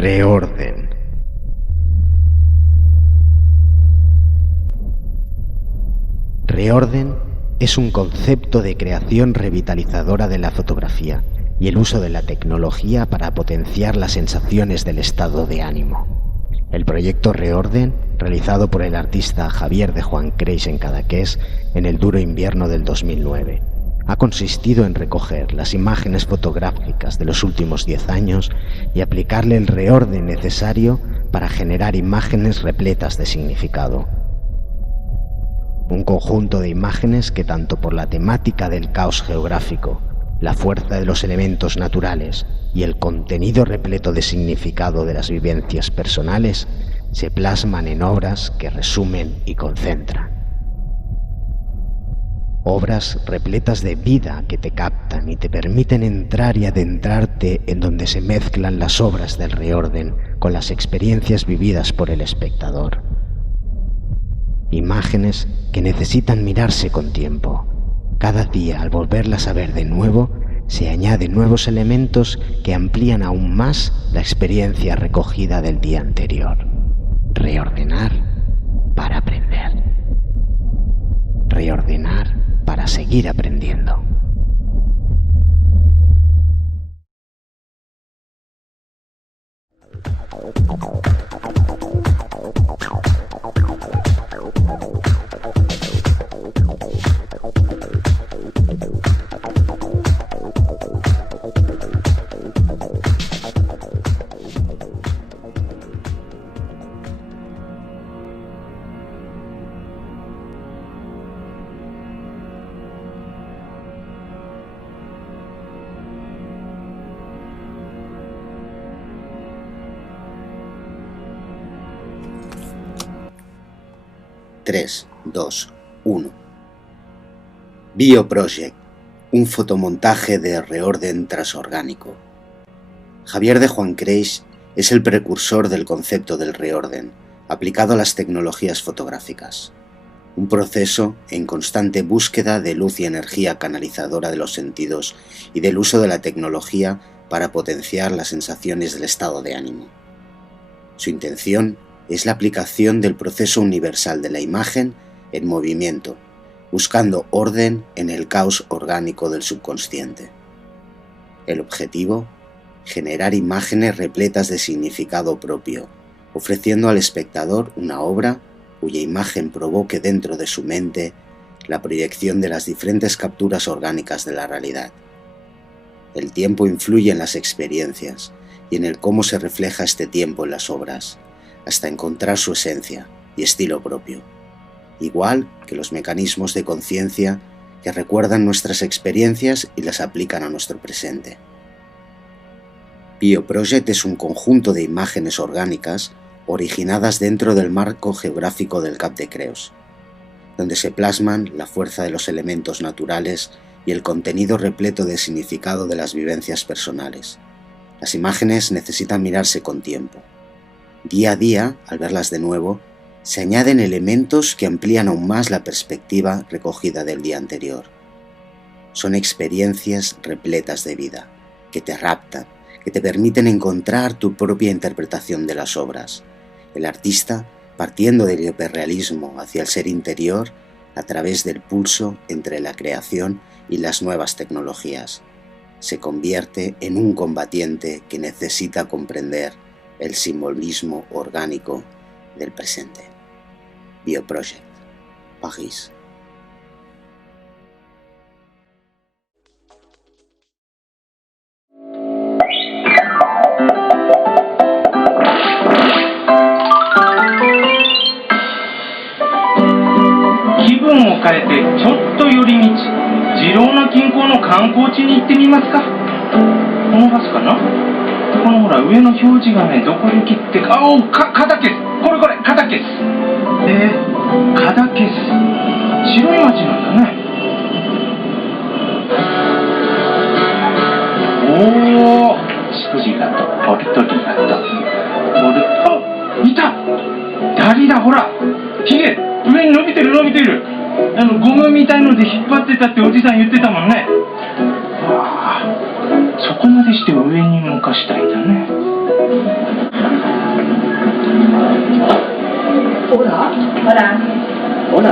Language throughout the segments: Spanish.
Reorden. Reorden es un concepto de creación revitalizadora de la fotografía y el uso de la tecnología para potenciar las sensaciones del estado de ánimo. El proyecto Reorden, realizado por el artista Javier de Juan Creix en Cadaqués en el duro invierno del 2009, ha consistido en recoger las imágenes fotográficas de los últimos 10 años y aplicarle el reorden necesario para generar imágenes repletas de significado. Un conjunto de imágenes que tanto por la temática del caos geográfico, la fuerza de los elementos naturales y el contenido repleto de significado de las vivencias personales se plasman en obras que resumen y concentran. Obras repletas de vida que te captan y te permiten entrar y adentrarte en donde se mezclan las obras del Reorden con las experiencias vividas por el espectador. Imágenes que necesitan mirarse con tiempo. Cada día, al volverlas a ver de nuevo, se añaden nuevos elementos que amplían aún más la experiencia recogida del día anterior. Reordenar para aprender. Reordenar para seguir aprendiendo. Tres, dos, uno. Bioproject, un fotomontaje de reorden transorgánico. Javier de Juan Creix es el precursor del concepto del reorden, aplicado a las tecnologías fotográficas. Un proceso en constante búsqueda de luz y energía canalizadora de los sentidos y del uso de la tecnología para potenciar las sensaciones del estado de ánimo. Su intención es la aplicación del proceso universal de la imagen en movimiento, buscando orden en el caos orgánico del subconsciente. El objetivo: generar imágenes repletas de significado propio, ofreciendo al espectador una obra cuya imagen provoque dentro de su mente la proyección de las diferentes capturas orgánicas de la realidad. El tiempo influye en las experiencias y en el cómo se refleja este tiempo en las obras, hasta encontrar su esencia y estilo propio, igual que los mecanismos de conciencia que recuerdan nuestras experiencias y las aplican a nuestro presente. Bioproject es un conjunto de imágenes orgánicas originadas dentro del marco geográfico del Cap de Creus, donde se plasman la fuerza de los elementos naturales y el contenido repleto de significado de las vivencias personales. Las imágenes necesitan mirarse con tiempo. Día a día, al verlas de nuevo, se añaden elementos que amplían aún más la perspectiva recogida del día anterior. Son experiencias repletas de vida, que te raptan, que te permiten encontrar tu propia interpretación de las obras. El artista, partiendo del hiperrealismo hacia el ser interior, a través del pulso entre la creación y las nuevas tecnologías, se convierte en un combatiente que necesita comprender el simbolismo orgánico del presente. Bioproject, París.気分を変えてちょっと寄り道、ジローナ近郊の観光地に行ってみますか。このバスかな。このほら上の表示がね、どこ行きってか、カダケス、これカダケス、カダケス、白い町なんだね。おお、シクジガとポルトリガといた、ダリだ、ほらヒゲ上に伸びてるゴムみたいので引っ張ってたっておじさん言ってたもんね。わあ、そこまでして上に向かしたいんだね。Hola. Hola. Hola.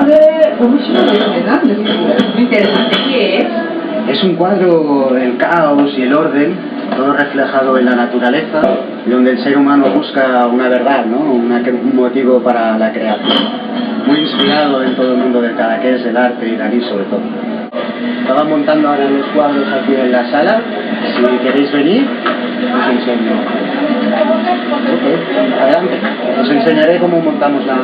Interesante, ¿qué es? Es un cuadro del caos y el orden, todo reflejado en la naturaleza, donde el ser humano busca una verdad, ¿no? Un motivo para la creación. Muy inspirado en todo el mundo del Cadaqués, el arte y Dalí sobre todo. Estaba montando ahora los cuadros aquí en la sala. Si queréis venir, os enseño. Ok, adelante. Os enseñaré cómo montamos la...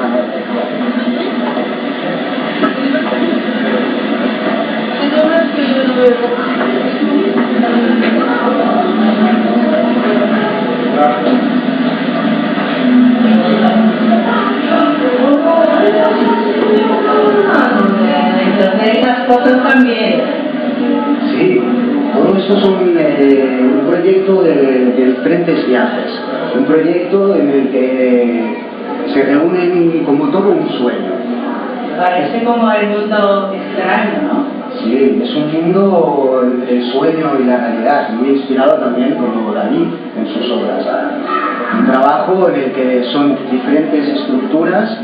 Entonces esas fotos también. Sí, todo esto es un proyecto de diferentes viajes. Un proyecto en el que se reúnen como todo un sueño. Parece como el mundo extraño, ¿no? Sí, es un mundo entre el sueño y la realidad, muy inspirado también por Dalí en sus obras. Un trabajo en el que son diferentes estructuras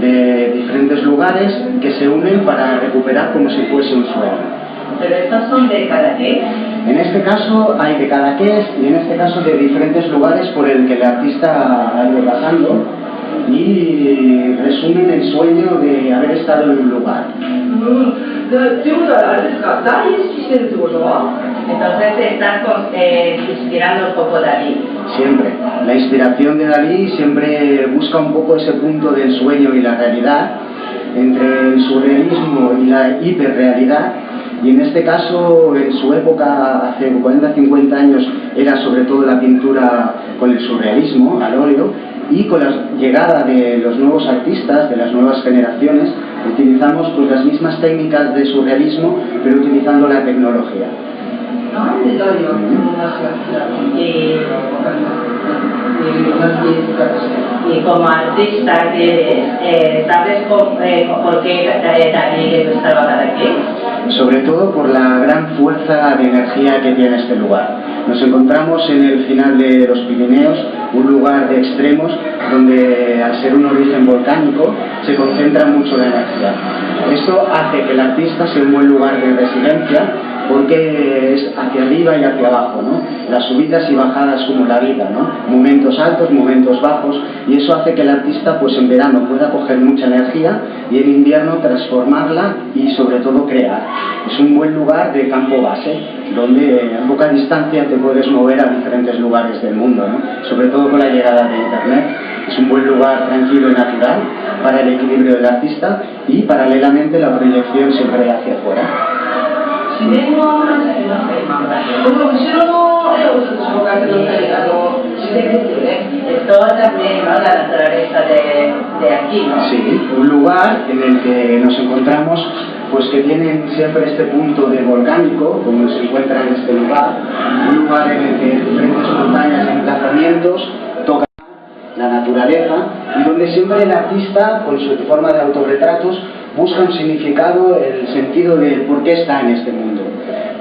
de diferentes lugares que se unen para recuperar como si fuese un sueño. Pero estos son de Cadaqués. En este caso hay de Cadaqués y en este caso de diferentes lugares por el que el artista ha ido pasando y resumen el sueño de haber estado en un lugar. Entonces estás inspirando un poco Dalí. Siempre. La inspiración de Dalí siempre busca un poco ese punto del sueño y la realidad, entre el surrealismo y la hiperrealidad, y en este caso, en su época, hace 40-50 años, era sobre todo la pintura con el surrealismo, al óleo, y con la llegada de los nuevos artistas, de las nuevas generaciones, utilizamos pues las mismas técnicas de surrealismo, pero utilizando la tecnología. Y como artista, ¿sabes por qué Dalí le gustaba Cadaqués? Sobre todo por la gran fuerza de energía que tiene este lugar. Nos encontramos en el final de los Pirineos, un lugar de extremos donde, al ser un origen volcánico, se concentra mucho la energía. Esto hace que el artista sea un buen lugar de residencia porque es hacia arriba y hacia abajo, ¿no? Las subidas y bajadas como la vida, ¿no? Momentos altos, momentos bajos, y eso hace que el artista pues en verano pueda coger mucha energía y en invierno transformarla y sobre todo crear. Es un buen lugar de campo base, donde a poca distancia te puedes mover a diferentes lugares del mundo, ¿no? Sobre todo con la llegada de internet. Es un buen lugar tranquilo y natural para el equilibrio del artista y paralelamente la proyección siempre hacia afuera. Esto también, ¿no? La naturaleza de aquí, ¿no? Sí, un lugar en el que nos encontramos pues que tienen siempre este punto de volcánico, como se encuentra en este lugar, un lugar en el que diferentes montañas y emplazamientos tocan la naturaleza y donde siempre el artista, con su forma de autorretratos, busca un significado, el sentido de por qué está en este mundo,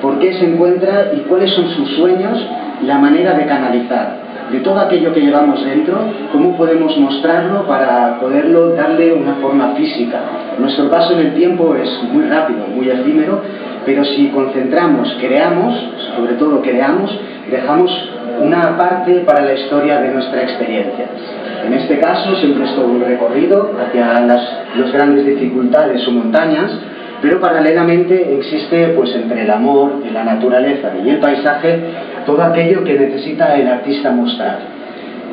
por qué se encuentra y cuáles son sus sueños y la manera de canalizar. De todo aquello que llevamos dentro, cómo podemos mostrarlo para poderlo darle una forma física. Nuestro paso en el tiempo es muy rápido, muy efímero, pero si concentramos, creamos, sobre todo creamos, dejamos una parte para la historia de nuestra experiencia. En este caso siempre es todo un recorrido hacia las grandes dificultades o montañas, pero paralelamente existe pues entre el amor y la naturaleza y el paisaje todo aquello que necesita el artista mostrar.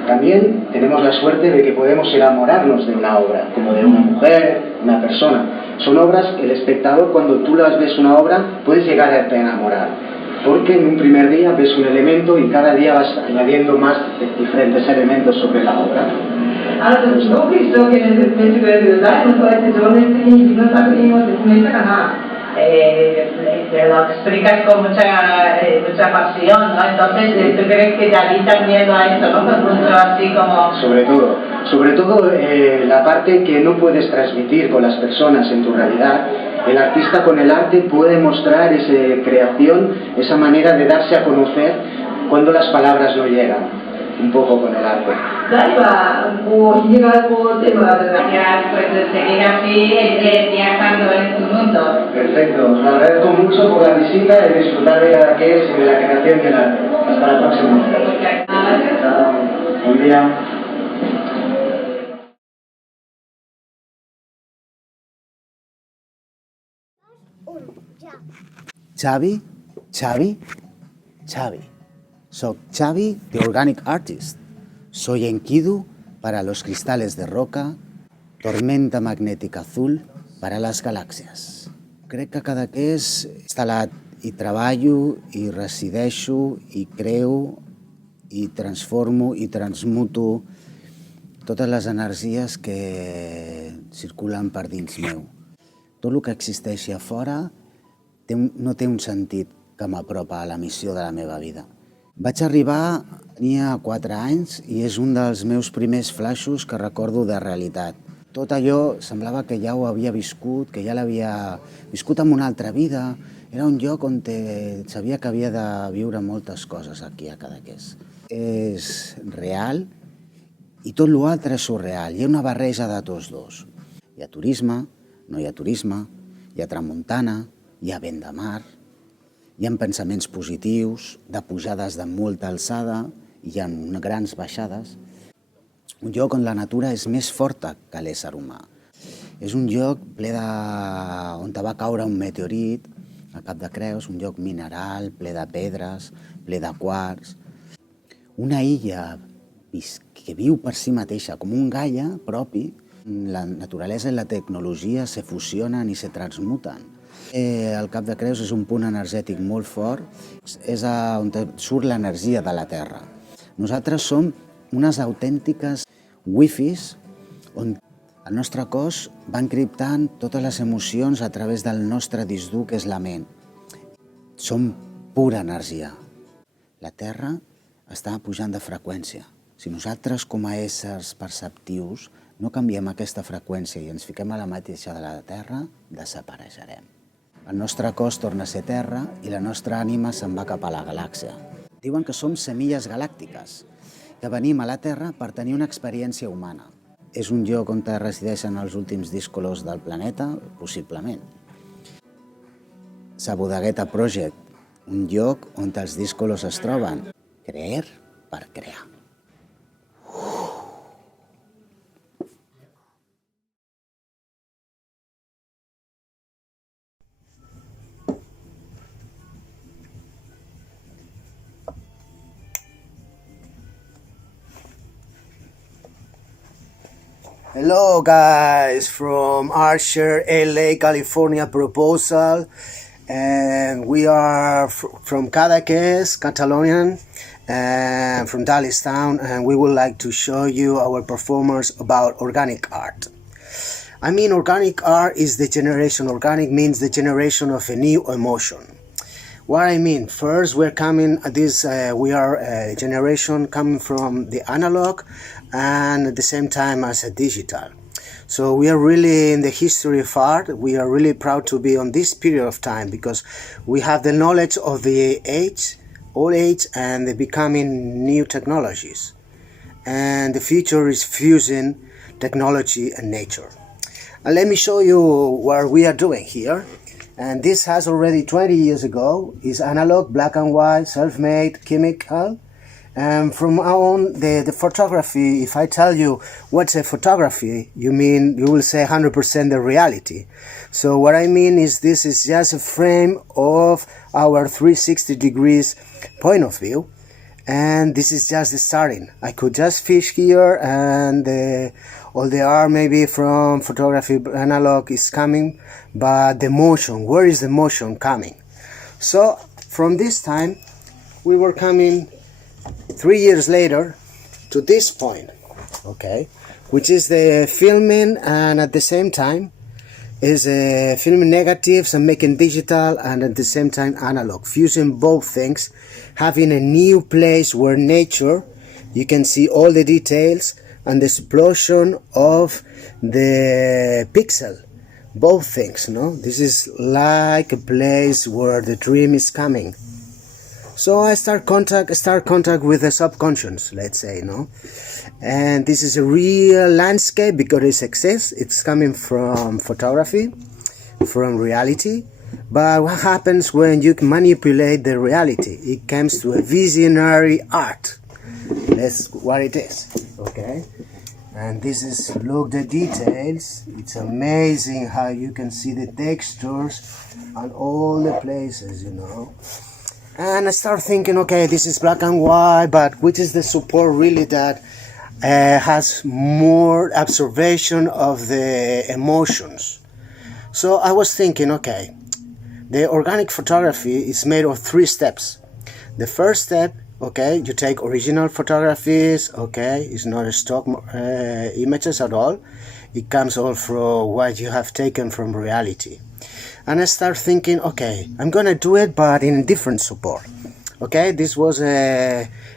También tenemos la suerte de que podemos enamorarnos de una obra, como de una mujer, una persona. Son obras que el espectador, cuando tú las ves una obra, puedes llegar a enamorar. Porque en un primer día ves un elemento y cada día vas añadiendo más diferentes elementos sobre la obra. Te lo explicas con mucha pasión, ¿no? Entonces, ¿tú crees que Dalí también lo ha hecho, ¿no? Mucho así como... Sobre todo la parte que no puedes transmitir con las personas en tu realidad. El artista con el arte puede mostrar esa creación, esa manera de darse a conocer cuando las palabras no llegan. un poco con el arte. Pues seguir así viajando en tu mundo. Perfecto, os agradezco mucho por la visita y disfrutar de cada que es y de la creación y el arte. Hasta la próxima. Buen día. Xavi, soy Xavi, the Organic Artist. Soy Enkidu para los cristales de roca, tormenta magnética azul para les galàxies. Crec que Cadaqués he instal·lat i treballo, i resideixo, i creo, i transformo, i transmuto totes les energies que circulen per dins meu. Tot el que existeixi a fora no té un sentit que m'apropa a la missió de la meva vida. Vaig arribar, tenia 4 anys, i és un dels meus primers flaixos que recordo de realitat. Tot allò semblava que ja ho havia viscut, que ja l'havia viscut en una altra vida. Era un lloc on sabia que havia de viure moltes coses aquí a Cadaqués. És real i tot l'altre és surreal. Hi ha una barreja de tots dos. Hi ha turisme, no hi ha turisme, hi ha tramuntana, hi ha vent de mar, hi ha pensaments positius, de pujades de molta alçada, hi ha grans baixades. Un lloc on la natura és més forta que l'ésser humà. És un lloc ple on va caure un meteorit a Cap de Creus, un lloc mineral, ple de pedres, ple de quars. Una illa que viu per si mateixa, com un Gaia propi. La naturalesa i la tecnologia se fusionen i se transmuten. El Cap de Creus és un punt energètic molt fort, és on surt l'energia de la Terra. Nosaltres som unes autèntiques wifis on el nostre cos va encriptant totes les emocions a través del nostre disc dur, que és la ment. Som pura energia. La Terra està pujant de freqüència. Si nosaltres, com a éssers perceptius, no canviem aquesta freqüència i ens fiquem a la mateixa de la Terra, desapareixerem. El nostre cos torna a ser terra i la nostra ànima se'n va cap a la galàxia. Diuen que som semilles galàctiques, que venim a la Terra per tenir una experiència humana. És un lloc on resideixen els últims discolors del planeta? Possiblement. Sabudagueta Project, un lloc on els discolors es troben. Creer per crear. Hello guys, from Archer, LA, California proposal, and we are from Cadaqués, Catalonian, and from Dalistown, and we would like to show you our performance about organic art. I mean, organic art is the generation. Organic means the generation of a new emotion. What I mean, first we are a generation coming from the analog and at the same time as a digital. So we are really in the history of art. We are really proud to be on this period of time because we have the knowledge of the old age and the becoming new technologies. And the future is fusing technology and nature. And let me show you what we are doing here. And this has already 20 years ago. It's analog, black and white, self-made, chemical. And from now on, the photography, if I tell you what's a photography, you will say 100% the reality. So what I mean is this is just a frame of our 360 degrees point of view. And this is just the starting. I could just fish here and all the art maybe from photography analog is coming, but the motion, where is the motion coming? So from this time, we were coming 3 years later to this point, okay, which is the filming and at the same time is filming negatives and making digital and at the same time analog, fusing both things, having a new place where nature, you can see all the details and the explosion of the pixel, both things, no? This is like a place where the dream is coming. So I start contact with the subconscious, let's say, no? And this is a real landscape because it exists. It's coming from photography, from reality. But what happens when you manipulate the reality? It comes to a visionary art. That's what it is, okay? And this is, look the details. It's amazing how you can see the textures and all the places, you know. And I start thinking, okay, this is black and white, but which is the support really that has more observation of the emotions? So I was thinking, okay, the organic photography is made of 3 steps. The first step, okay, you take original photographies, okay, it's not a stock images at all. It comes all from what you have taken from reality. And I start thinking, okay, I'm gonna do it, but in different support. Okay, this was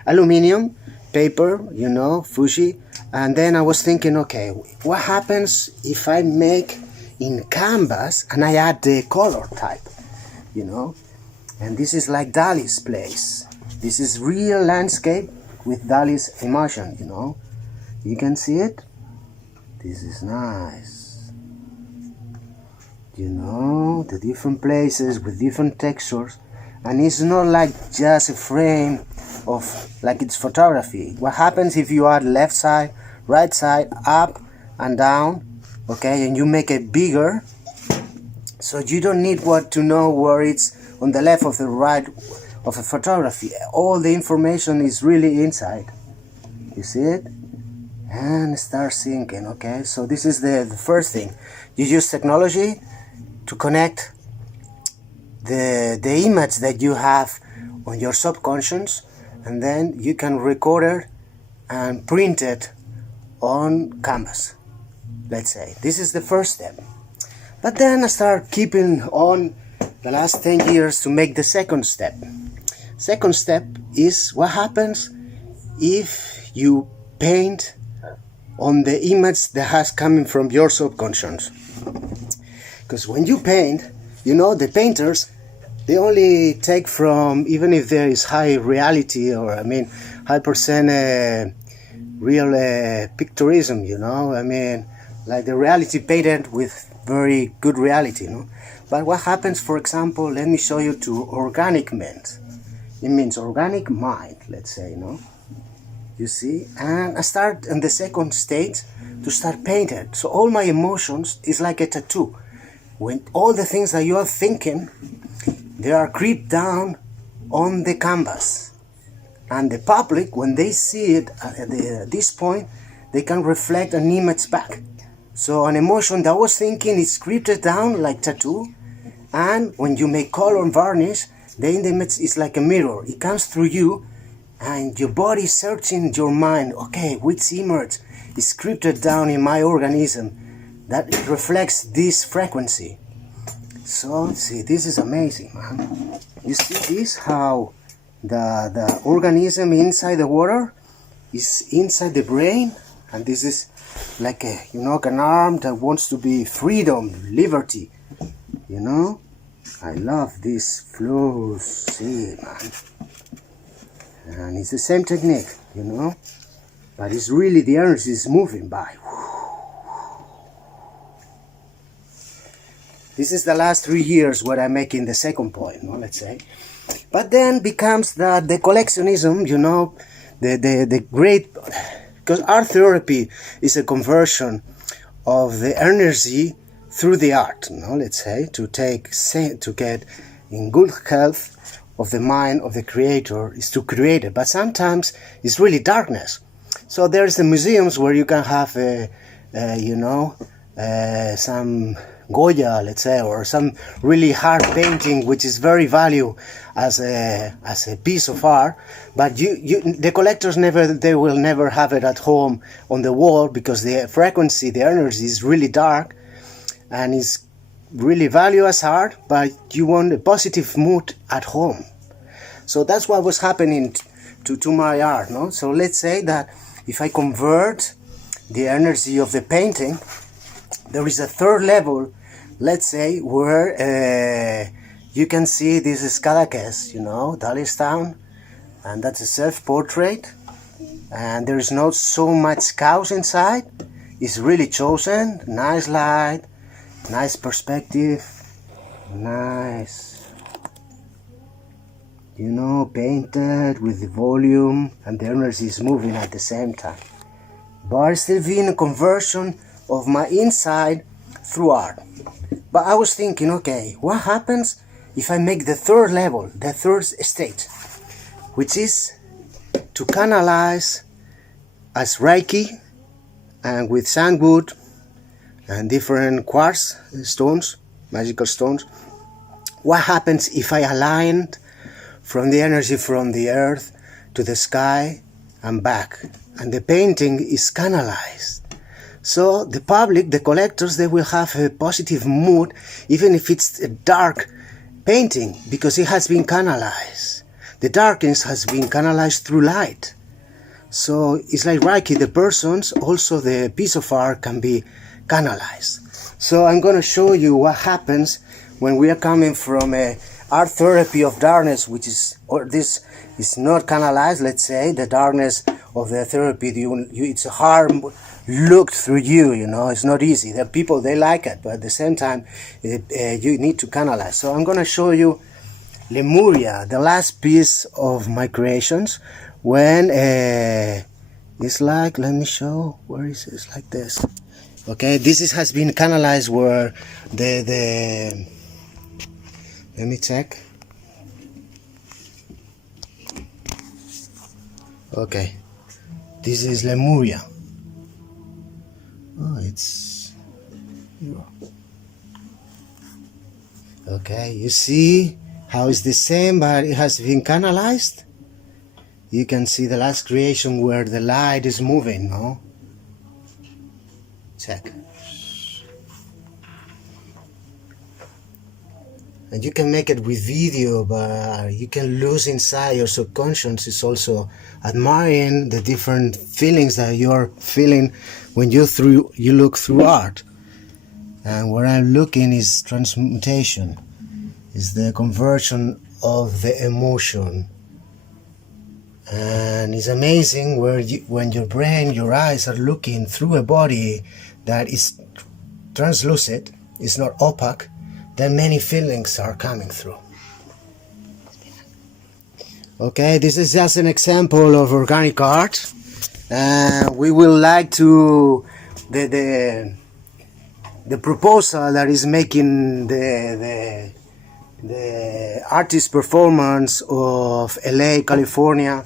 aluminum, paper, you know, Fuji. And then I was thinking, okay, what happens if I make in canvas and I add the color type, you know? And this is like Dali's place. This is real landscape with Dali's emotion, you know? You can see it? This is nice. You know, the different places with different textures, and it's not like just a frame of like it's photography. What happens if you add left side, right side, up and down, okay, and you make it bigger, so you don't need to know where it's on the left or the right of a photography. All the information is really inside. You see it? And start thinking, okay, so this is the first thing. You use technology to connect the image that you have on your subconscious, and then you can record it and print it on canvas, let's say. This is the first step. But then I start keeping on the last 10 years to make the second step. Second step is what happens if you paint on the image that has coming from your subconscious. Because when you paint, you know, the painters, they only take from, even if there is high reality or, I mean, high percent real picturism, you know, I mean, like the reality painted with very good reality, you know. But what happens, for example, let me show you to organic mind. It means organic mind, let's say, you know. You see, and I start in the second stage to start painting. So all my emotions is like a tattoo. When all the things that you are thinking, they are creeped down on the canvas. And the public, when they see it at this point, they can reflect an image back. So an emotion that I was thinking is scripted down like tattoo. And when you make color and varnish, the image is like a mirror. It comes through you, and your body is searching your mind. Okay, which image is scripted down in my organism that reflects this frequency? So see, this is amazing, man. You see this, how the organism inside the water is inside the brain, and this is like a, you know, an arm that wants to be freedom, liberty, you know. I love this flows, see, man. And it's the same technique, you know, but it's really the energy is moving by. This is the last 3 years what I'm making the second point, no, let's say. But then becomes the collectionism, you know, the great, because art therapy is a conversion of the energy through the art, you know, let's say, to get in good health of the mind of the creator is to create it. But sometimes it's really darkness. So there's the museums where you can have some Goya, let's say, or some really hard painting which is very valuable as a piece of art, but the collectors will never have it at home on the wall, because the frequency, the energy is really dark and is really value as art, but you want a positive mood at home. So that's what was happening to my art, no? So let's say that if I convert the energy of the painting, there is a third level, let's say, where you can see this is Cadaqués, you know, Dali's town, and that's a self-portrait, and there is not so much chaos inside. It's really chosen, nice light, nice perspective, nice, you know, painted with the volume, and the energy is moving at the same time. But it's still being a conversion of my inside through art. But I was thinking, okay, what happens if I make the third level, the third stage, which is to canalize as Reiki and with sandwood and different quartz stones, magical stones. What happens if I align from the energy from the earth to the sky and back, and the painting is canalized? So the public, the collectors, they will have a positive mood, even if it's a dark painting, because it has been canalized. The darkness has been canalized through light. So it's like Reiki, the persons, also the piece of art can be canalized. So I'm going to show you what happens when we are coming from a art therapy of darkness, which is, or this is not canalized, let's say, the darkness of the therapy, it's a hard look through you, you know, it's not easy. There are people, they like it, but at the same time, you need to canalize. So I'm going to show you Lemuria, the last piece of my creations, when it's like, let me show, where is it? It's like this. Okay, this has been canalized where the let me check. Okay, this is Lemuria. Oh, it's okay. You see how it's the same, but it has been canalized. You can see the last creation where the light is moving, no? Check. And you can make it with video, but you can lose inside your subconscious. Is also admiring the different feelings that you're feeling when you look through art. And where I'm looking is transmutation, is the conversion of the emotion. And it's amazing where when your brain, your eyes are looking through a body that is translucent, it's not opaque, then many feelings are coming through. Okay, this is just an example of organic art. We will like to the proposal that is making the artist performance of LA, California,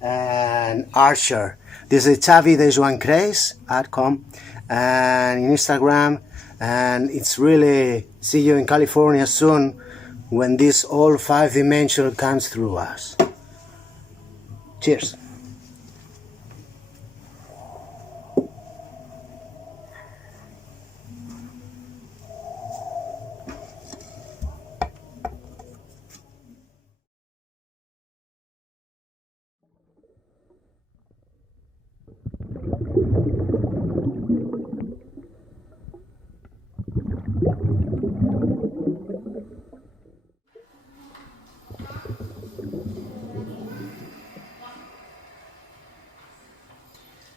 and Archer. This is Xavi de Joan Creis @com and Instagram, and it's really, see you in California soon when this all 5 dimension comes through us. Cheers.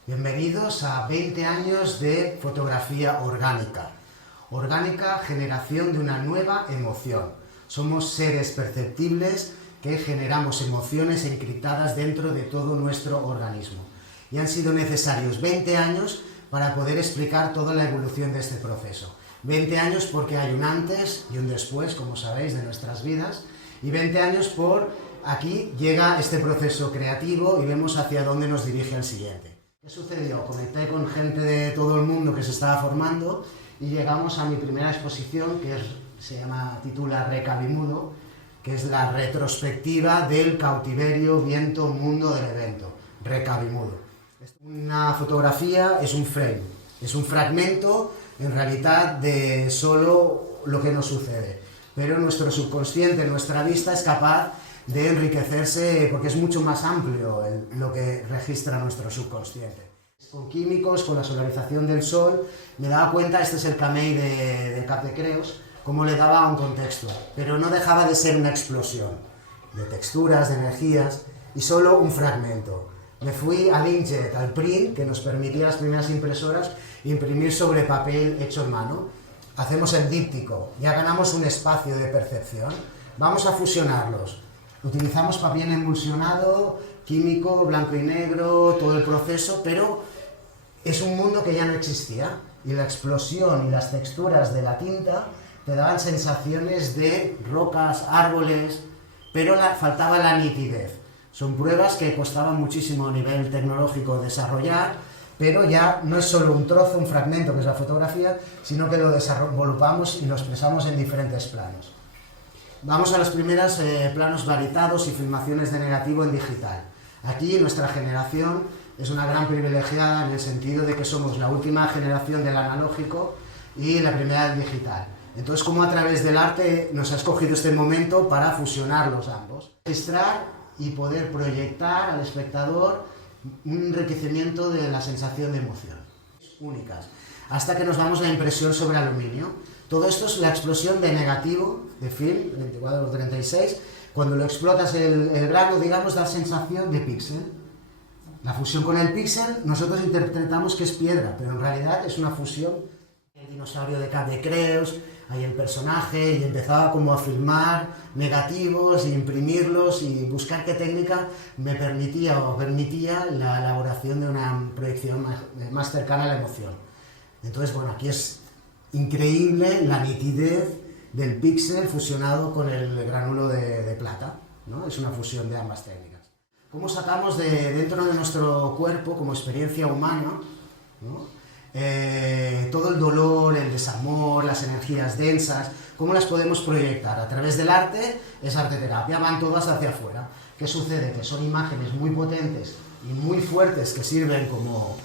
Bienvenidos a 20 años de fotografía orgánica. Orgánica, generación de una nueva emoción. Somos seres perceptibles que generamos emociones encriptadas dentro de todo nuestro organismo. Y han sido necesarios 20 años para poder explicar toda la evolución de este proceso. 20 años porque hay un antes y un después, como sabéis, de nuestras vidas. Y 20 años por aquí llega este proceso creativo y vemos hacia dónde nos dirige el siguiente. ¿Qué sucedió? Conecté con gente de todo el mundo que se estaba formando y llegamos a mi primera exposición que titula Recabimudo, que es la retrospectiva del cautiverio, viento, mundo del evento, Recabimudo. Una fotografía es un frame, es un fragmento en realidad de solo lo que nos sucede, pero nuestro subconsciente, nuestra vista es capaz de enriquecerse porque es mucho más amplio lo que registra nuestro subconsciente. Con químicos, con la solarización del sol, me daba cuenta, este es el Camei de Cap de Creus, cómo le daba un contexto, pero no dejaba de ser una explosión de texturas, de energías, y solo un fragmento. Me fui al inkjet, al print, que nos permitía las primeras impresoras imprimir sobre papel hecho en mano. Hacemos el díptico, ya ganamos un espacio de percepción. Vamos a fusionarlos. Utilizamos papel emulsionado, químico, blanco y negro, todo el proceso, pero es un mundo que ya no existía. Y la explosión y las texturas de la tinta te daban sensaciones de rocas, árboles, pero faltaba la nitidez. Son pruebas que costaban muchísimo a nivel tecnológico desarrollar, pero ya no es solo un trozo, un fragmento que es la fotografía, sino que lo desenvolupamos y lo expresamos en diferentes planos. Vamos a los primeros planos varitados y filmaciones de negativo en digital. Aquí nuestra generación es una gran privilegiada en el sentido de que somos la última generación del analógico y la primera del digital. Entonces, como a través del arte nos ha escogido este momento para fusionarlos ambos. Registrar y poder proyectar al espectador un enriquecimiento de la sensación de emoción. Únicas. Hasta que nos vamos a la impresión sobre aluminio. Todo esto es la explosión de negativo, de film, 24x36. Cuando lo explotas el grano, digamos, da sensación de píxel. La fusión con el píxel, nosotros interpretamos que es piedra, pero en realidad es una fusión. El dinosaurio de Cap de Creus, ahí el personaje, y empezaba como a filmar negativos, e imprimirlos y buscar qué técnica me permitía la elaboración de una proyección más cercana a la emoción. Entonces, bueno, aquí es increíble la nitidez del píxel fusionado con el gránulo de plata, ¿no? Es una fusión de ambas técnicas. ¿Cómo sacamos dentro de nuestro cuerpo, como experiencia humana, ¿no? Todo el dolor, el desamor, las energías densas, cómo las podemos proyectar? A través del arte es arte terapia, van todas hacia afuera. ¿Qué sucede? Que son imágenes muy potentes y muy fuertes que sirven como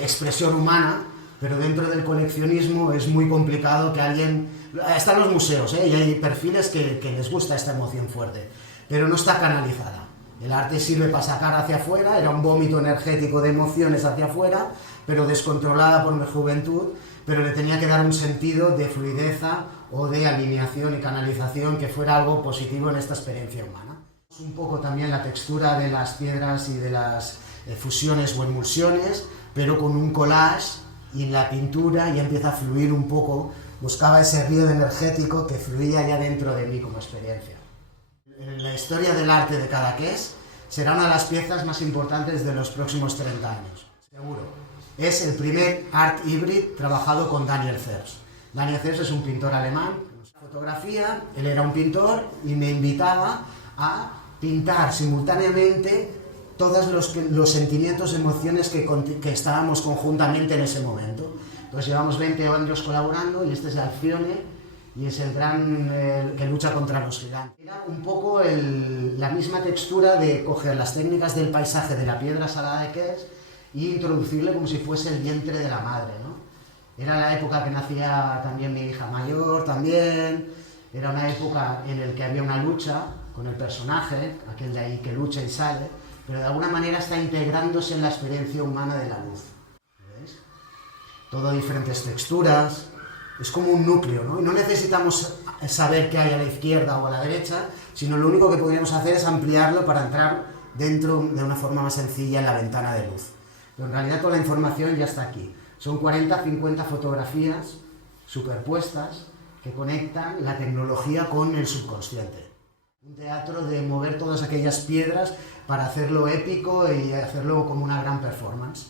expresión humana, pero dentro del coleccionismo es muy complicado que alguien... Están los museos, y hay perfiles que les gusta esta emoción fuerte, pero no está canalizada. El arte sirve para sacar hacia afuera, era un vómito energético de emociones hacia afuera, pero descontrolada por mi juventud, pero le tenía que dar un sentido de fluideza o de alineación y canalización que fuera algo positivo en esta experiencia humana. Un poco también la textura de las piedras y de las fusiones o emulsiones, pero con un collage y en la pintura ya empieza a fluir un poco, buscaba ese río energético que fluía ya dentro de mí como experiencia. En la historia del arte de Cadaqués será una de las piezas más importantes de los próximos 30 años, seguro. Es el primer art hybrid trabajado con Daniel Zers. Daniel Zers es un pintor alemán. Fotografía, él era un pintor y me invitaba a pintar simultáneamente todos los sentimientos, emociones que estábamos conjuntamente en ese momento. Entonces llevamos 20 años colaborando y este es Alcione, y es el gran que lucha contra los gigantes. Era un poco la misma textura de coger las técnicas del paisaje de la piedra salada de Kers e introducirle como si fuese el vientre de la madre, ¿no? Era la época que nacía también mi hija mayor, también. Era una época en la que había una lucha con el personaje, aquel de ahí que lucha y sale, pero de alguna manera está integrándose en la experiencia humana de la luz. ¿Ves? Todo diferentes texturas. Es como un núcleo, ¿no? Y no necesitamos saber qué hay a la izquierda o a la derecha, sino lo único que podríamos hacer es ampliarlo para entrar dentro de una forma más sencilla en la ventana de luz. Pero en realidad toda la información ya está aquí. Son 40-50 fotografías superpuestas que conectan la tecnología con el subconsciente. Un teatro de mover todas aquellas piedras para hacerlo épico y hacerlo como una gran performance.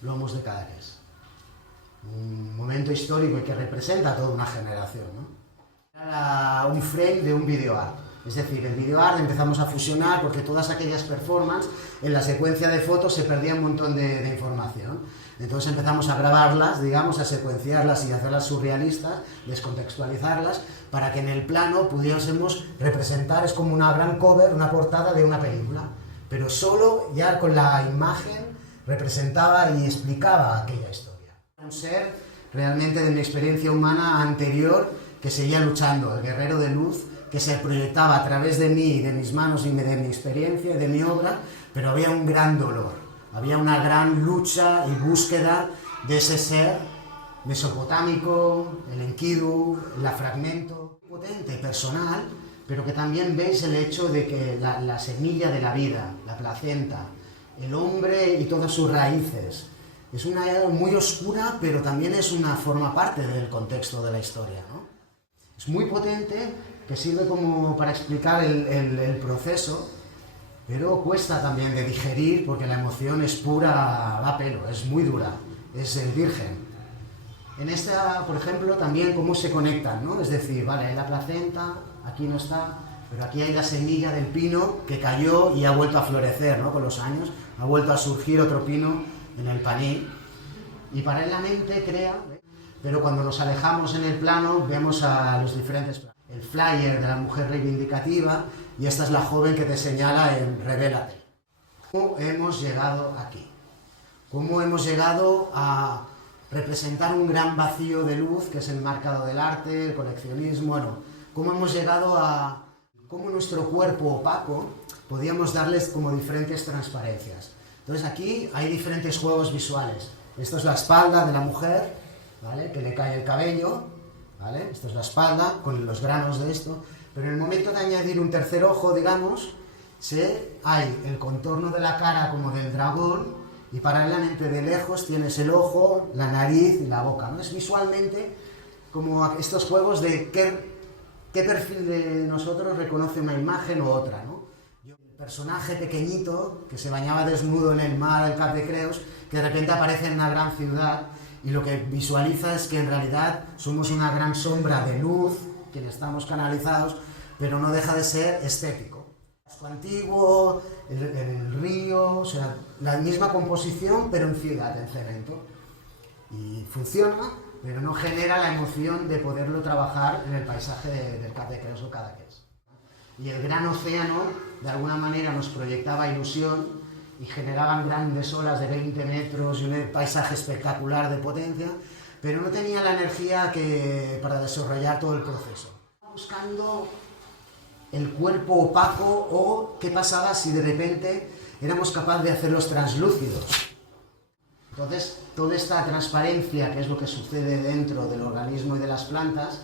Lomos de Cadaqués. Un momento histórico y que representa a toda una generación, ¿no? Era un frame de un videoart. Es decir, el videoart empezamos a fusionar porque todas aquellas performances, en la secuencia de fotos se perdía un montón de información. Entonces empezamos a grabarlas, digamos, a secuenciarlas y hacerlas surrealistas, descontextualizarlas, para que en el plano pudiésemos representar, es como una gran cover, una portada de una película, pero solo ya con la imagen representaba y explicaba aquella historia. Un ser realmente de mi experiencia humana anterior que seguía luchando, el guerrero de luz que se proyectaba a través de mí, de mis manos y de mi experiencia y de mi obra, pero había un gran dolor, había una gran lucha y búsqueda de ese ser mesopotámico, el Enkidu, el fragmento, potente, personal, pero que también veis el hecho de que la semilla de la vida, la placenta, el hombre y todas sus raíces, es una era muy oscura, pero también forma parte del contexto de la historia, ¿no? Es muy potente, que sirve como para explicar el proceso, pero cuesta también de digerir porque la emoción es pura, va a pelo, es muy dura, es el virgen. En esta, por ejemplo, también cómo se conectan, ¿no? Es decir, vale, hay la placenta, aquí no está, pero aquí hay la semilla del pino que cayó y ha vuelto a florecer, ¿no? Con los años, ha vuelto a surgir otro pino en el panil. Y paralelamente crea, pero cuando nos alejamos en el plano vemos a los diferentes planos. El flyer de la mujer reivindicativa y esta es la joven que te señala en Revélate. ¿Cómo hemos llegado aquí? ¿Cómo hemos llegado a representar un gran vacío de luz que es el marcado del arte, el coleccionismo? Bueno, ¿cómo hemos llegado a cómo nuestro cuerpo opaco podíamos darles como diferentes transparencias? Entonces aquí hay diferentes juegos visuales. Esto es la espalda de la mujer, ¿vale? Que le cae el cabello, ¿vale? Esto es la espalda con los granos de esto, pero en el momento de añadir un tercer ojo, digamos, hay el contorno de la cara como del dragón y paralelamente de lejos tienes el ojo, la nariz y la boca, ¿no? Es visualmente como estos juegos de qué perfil de nosotros reconoce una imagen u otra, ¿no? El personaje pequeñito que se bañaba desnudo en el mar del Cap de Creus, que de repente aparece en una gran ciudad y lo que visualiza es que en realidad somos una gran sombra de luz, quienes estamos canalizados, pero no deja de ser estético. Casco antiguo, el río, o sea, la misma composición, pero en ciudad, en cemento. Y funciona, pero no genera la emoción de poderlo trabajar en el paisaje del Cap de Creus o Cadaqués. Y el gran océano, de alguna manera, nos proyectaba ilusión y generaban grandes olas de 20 metros y un paisaje espectacular de potencia, pero no tenía la energía para desarrollar todo el proceso. Buscando el cuerpo opaco o qué pasaba si de repente éramos capaces de hacerlos translúcidos. Entonces, toda esta transparencia, que es lo que sucede dentro del organismo y de las plantas,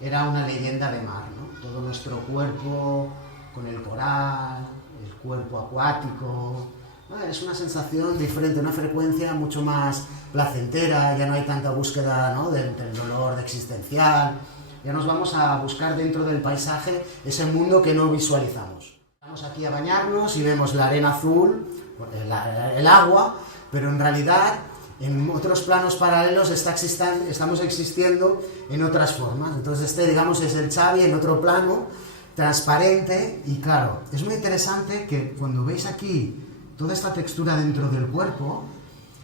era una leyenda de mar, ¿no? Todo nuestro cuerpo con el coral, el cuerpo acuático. Es una sensación diferente, una frecuencia mucho más placentera, ya no hay tanta búsqueda, ¿no? del dolor existencial, ya nos vamos a buscar dentro del paisaje ese mundo que no visualizamos. Vamos aquí a bañarnos y vemos la arena azul, el agua, pero en realidad en otros planos paralelos estamos existiendo en otras formas. Entonces digamos, es el Xavi en otro plano, transparente, y claro, es muy interesante que cuando veis aquí toda esta textura dentro del cuerpo,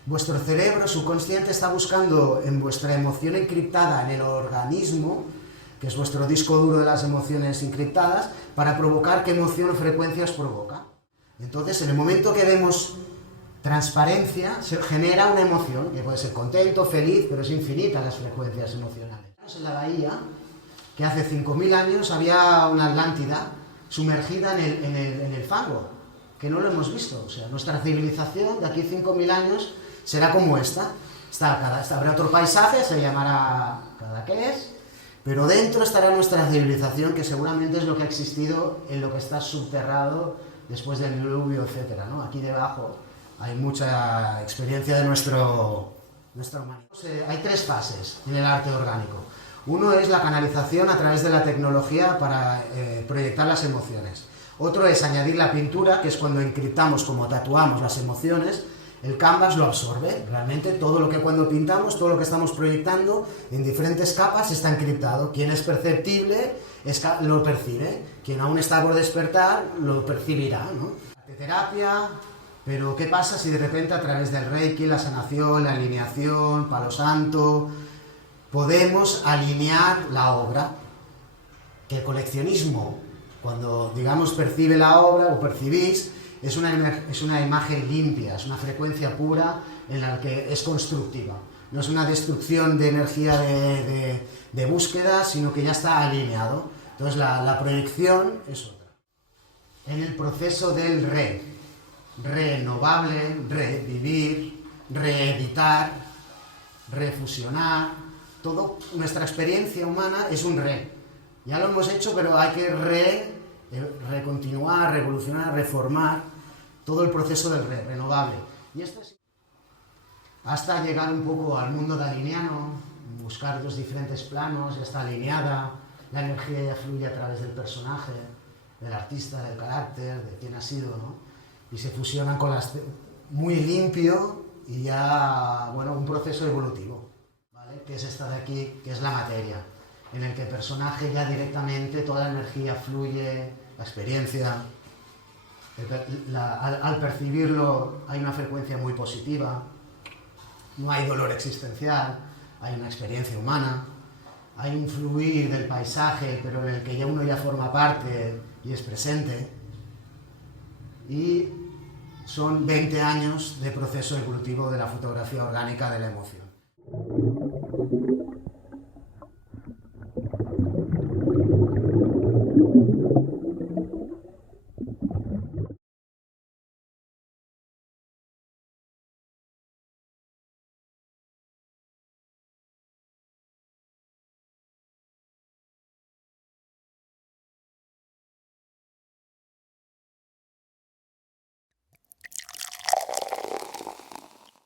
vuestro cerebro subconsciente está buscando en vuestra emoción encriptada en el organismo, que es vuestro disco duro de las emociones encriptadas, para provocar qué emoción o frecuencia os provoca. Entonces, en el momento que vemos transparencia, se genera una emoción, que puede ser contento, feliz, pero es infinita las frecuencias emocionales. En la bahía, que hace 5.000 años había una Atlántida sumergida en el fango, que no lo hemos visto. O sea, nuestra civilización de aquí 5.000 años será como esta. Habrá otro paisaje, se llamará Cadaqués, pero dentro estará nuestra civilización, que seguramente es lo que ha existido en lo que está subterrado después del diluvio, etc., ¿no? Aquí debajo hay mucha experiencia de nuestra humanidad. Hay 3 fases en el arte orgánico. Uno es la canalización a través de la tecnología para proyectar las emociones. Otro es añadir la pintura, que es cuando encriptamos, como tatuamos las emociones. El canvas lo absorbe. Realmente todo lo que cuando pintamos, todo lo que estamos proyectando en diferentes capas está encriptado. Quien es perceptible lo percibe. Quien aún está por despertar lo percibirá, ¿no? Terapia, pero ¿qué pasa si de repente a través del Reiki, la sanación, la alineación, Palo Santo, podemos alinear la obra? Que el coleccionismo, cuando digamos percibe la obra o percibís, es una imagen limpia, es una frecuencia pura en la que es constructiva. No es una destrucción de energía de búsqueda, sino que ya está alineado. Entonces la proyección es otra. En el proceso del renovable, revivir, reeditar, refusionar, Toda nuestra experiencia humana es un re. Ya lo hemos hecho, pero hay que recontinuar, revolucionar, reformar todo el proceso del renovable. Y esto es hasta llegar un poco al mundo daliniano, buscar los diferentes planos, ya está alineada, la energía ya fluye a través del personaje, del artista, del carácter, de quién ha sido, ¿no? Y se fusionan con las... muy limpio y ya, bueno, un proceso evolutivo, ¿vale? Que es esta de aquí, que es la materia, en el que el personaje ya directamente, toda la energía fluye, la experiencia, al percibirlo hay una frecuencia muy positiva, no hay dolor existencial, hay una experiencia humana, hay un fluir del paisaje, pero en el que ya uno ya forma parte y es presente, y son 20 años de proceso evolutivo de la fotografía orgánica de la emoción.